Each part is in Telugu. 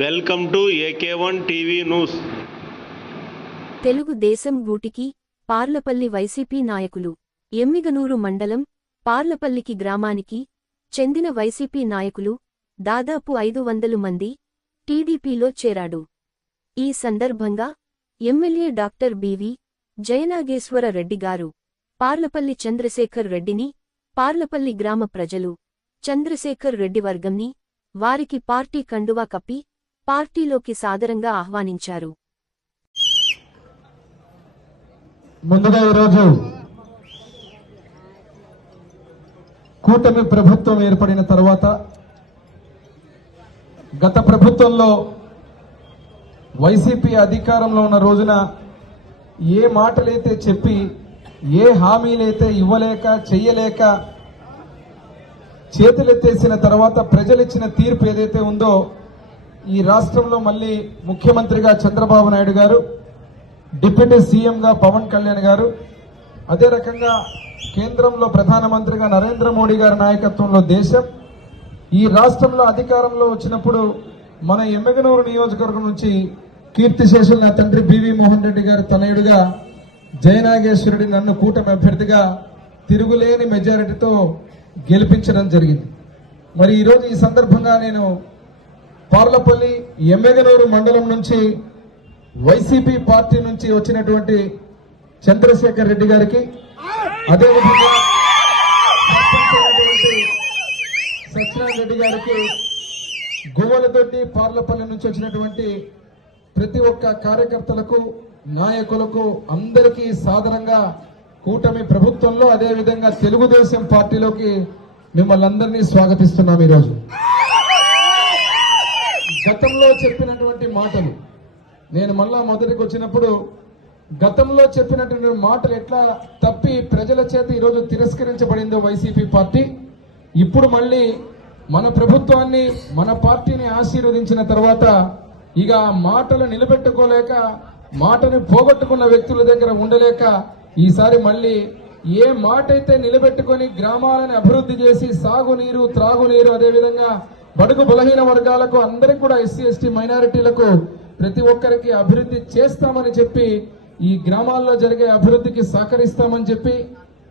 Welcome to AK one TV news. Telugu Desam గూటికి పార్లపల్లి వైసీపీ నాయకులు ఎమ్మిగనూరు మండలం పార్లపల్లికి గ్రామానికి చెందిన వైసీపీ నాయకులు దాదాపు ఐదు వందలు మంది టీడీపీలో చేరాడు. ఈ సందర్భంగా MLA doctor BV Jayanageswara Reddy garu Parlapalli Chandrasekhar రెడ్డిని పార్లపల్లి గ్రామ ప్రజలు చంద్రశేఖర్ రెడ్డి వర్గంని వారికి పార్టీ కండువా కప్పి పార్టీలోకి సాదరంగా ఆహ్వానించారు. ముందుగా ఈరోజు కూటమి ప్రభుత్వం ఏర్పడిన తర్వాత గత ప్రభుత్వంలో వైసీపీ అధికారంలో ఉన్న రోజున ఏ మాటలైతే చెప్పి ఏ హామీలైతే ఇవ్వలేక చెయ్యలేక చేతులెత్తేసిన తర్వాత ప్రజలిచ్చిన తీర్పు ఏదైతే ఉందో ఈ రాష్ట్రంలో మళ్ళీ ముఖ్యమంత్రిగా చంద్రబాబు నాయుడు గారు డిప్యూటీ సీఎంగా పవన్ కళ్యాణ్ గారు అదే రకంగా కేంద్రంలో ప్రధానమంత్రిగా నరేంద్ర మోడీ గారి నాయకత్వంలో దేశం. ఈ రాష్ట్రంలో అధికారంలో వచ్చినప్పుడు మన ఎమ్మెగనూరు నియోజకవర్గం నుంచి కీర్తిశేషులు నా తండ్రి బివి మోహన్ రెడ్డి గారు తనయుడుగా జయనాగేశ్వరుడి నన్ను కూటమి అభ్యర్థిగా తిరుగులేని మెజారిటీతో గెలిపించడం జరిగింది. మరి ఈరోజు ఈ సందర్భంగా నేను పార్లపల్లి ఎమ్మెగనూరు మండలం నుంచి వైసీపీ పార్టీ నుంచి వచ్చినటువంటి చంద్రశేఖర్ రెడ్డి గారికి అదేవిధంగా సత్యనారాయణ రెడ్డి గారికి గువ్వలదొడ్డి పార్లపల్లి నుంచి వచ్చినటువంటి ప్రతి ఒక్క కార్యకర్తలకు నాయకులకు అందరికీ సాధారణంగా కూటమి ప్రభుత్వంలో అదేవిధంగా తెలుగుదేశం పార్టీలోకి మిమ్మల్ని అందరినీ స్వాగతిస్తున్నాం ఈరోజు. చెప్పినటువంటి మాటలు. నేను మళ్ళా మొదటికి వచ్చినప్పుడు గతంలో చెప్పినటువంటి మాటలు ఎట్లా తప్పి ప్రజల చేత ఈరోజు తిరస్కరించబడిందో వైసీపీ పార్టీ ఇప్పుడు మళ్ళీ మన ప్రభుత్వాన్ని మన పార్టీని ఆశీర్వదించిన తర్వాత ఇక మాటలు నిలబెట్టుకోలేక మాటని పోగొట్టుకున్న వ్యక్తుల దగ్గర ఉండలేక ఈసారి మళ్ళీ ఏ మాట అయితే నిలబెట్టుకొని గ్రామాలను అభివృద్ధి చేసి సాగునీరు త్రాగునీరు అదేవిధంగా బడుగు బలహీన వర్గాలకు అందరికి కూడా ఎస్సీ ఎస్టీ మైనారిటీలకు ప్రతి ఒక్కరికి అభివృద్ధి చేస్తామని చెప్పి ఈ గ్రామాల్లో జరిగే అభివృద్ధికి సహకరిస్తామని చెప్పి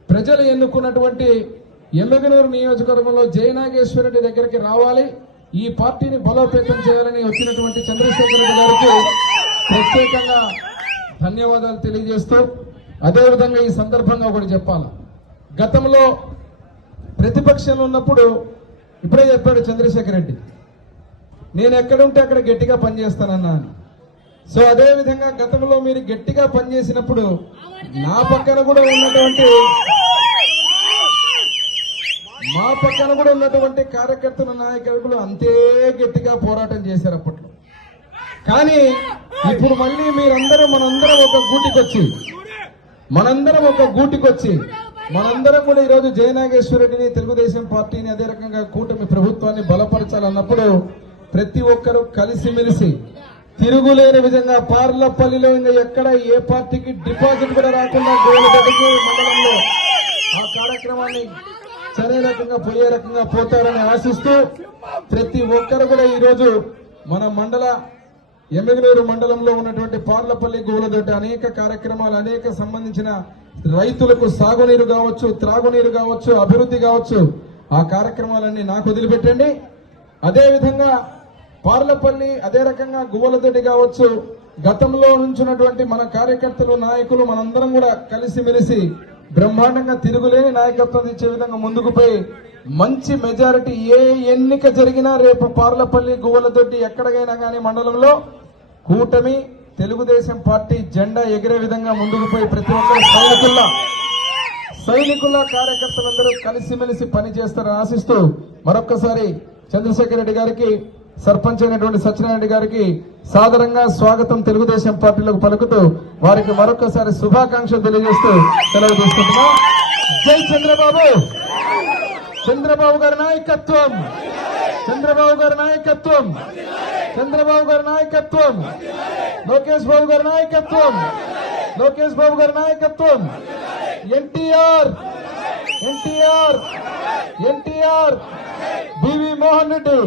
ప్రజలు ఎన్నుకున్నటువంటి ఎల్లగనూరు నియోజకవర్గంలో జయనాగేశ్వరరెడ్డి దగ్గరికి రావాలి. ఈ పార్టీని బలోపేతం చేయాలని వచ్చినటువంటి చంద్రశేఖర్ గారికి ప్రత్యేకంగా ధన్యవాదాలు తెలియజేస్తూ అదేవిధంగా ఈ సందర్భంగా ఒకటి చెప్పాలి. గతంలో ప్రతిపక్షంలో ఉన్నప్పుడు ఇప్పుడే చెప్పాడు చంద్రశేఖర్ రెడ్డి నేను ఎక్కడుంటే అక్కడ గట్టిగా పనిచేస్తానన్నాను. సో అదే విధంగా గతంలో మీరు గట్టిగా పనిచేసినప్పుడు నా పక్కన కూడా ఉన్నటువంటి మా పక్కన కూడా ఉన్నటువంటి కార్యకర్తల నాయకులు అంతే గట్టిగా పోరాటం చేశారు అప్పట్లో. కానీ ఇప్పుడు మళ్ళీ మీరందరూ మనందరం ఒక గూటికొచ్చి మనందరం ఒక గూటికొచ్చి మనందరం కూడా ఈరోజు జయనాగేశ్వరరెడ్డిని తెలుగుదేశం పార్టీని అదే రకంగా కూటమి ప్రభుత్వాన్ని బలపరచాలన్నప్పుడు ప్రతి ఒక్కరూ కలిసిమెలిసి తిరుగులేని విధంగా పార్లపల్లిలో ఇంకా ఎక్కడ ఏ పార్టీకి డిపాజిట్ కూడా రాకుండా గోలగడ్డకి మండలంలో ఆ కార్యక్రమాన్ని సరే రకంగా పోయే రకంగా పోతారని ఆశిస్తూ ప్రతి ఒక్కరు కూడా ఈరోజు మన మండల ఎమ్మిగనూరు మండలంలో ఉన్నటువంటి పార్లపల్లి గోలదొడ్డి అనేక కార్యక్రమాలు అనేక సంబంధించిన రైతులకు సాగునీరు కావచ్చు త్రాగునీరు కావచ్చు అభివృద్ధి కావచ్చు ఆ కార్యక్రమాలన్నీ నాకు వదిలిపెట్టండి. అదేవిధంగా పార్లపల్లి అదే రకంగా గువ్వలదొడ్డి కావచ్చు గతంలో నుంచినటువంటి మన కార్యకర్తలు నాయకులు మనందరం కూడా కలిసిమెలిసి బ్రహ్మాండంగా తిరుగులేని నాయకత్వం ఇచ్చే విధంగా ముందుకు పోయి మంచి మెజారిటీ ఏ ఎన్నిక జరిగినా రేపు పార్లపల్లి గువ్వలదొడ్డి ఎక్కడికైనా కానీ మండలంలో కూటమి తెలుగుదేశం పార్టీ జెండా ఎగిరే విధంగా ముందుకు పోయి ప్రతి ఒక్కరు సైనికుల్లా సైనికుల కార్యకర్తలందరూ కలిసిమెలిసి పనిచేస్తారని ఆశిస్తూ మరొక్కసారి చంద్రశేఖర్ రెడ్డి గారికి సర్పంచ్ అయినటువంటి సత్యనారాయణ గారికి సాదరంగా స్వాగతం తెలుగుదేశం పార్టీలకు పలుకుతూ వారికి మరొకసారి శుభాకాంక్షలు తెలియజేస్తూ సెలవు తీసుకుంటున్నా. జై చంద్రబాబు! చంద్రబాబు గారి నాయకత్వం! చంద్రబాబు గారి నాయకత్వం! చంద్రబాబు గారి నాయకత్వం లోకేష్ బాబు గారి నాయకత్వం లోకేష్ బాబు గారి నాయకత్వం NTR NTR NTR BV Mohan Reddy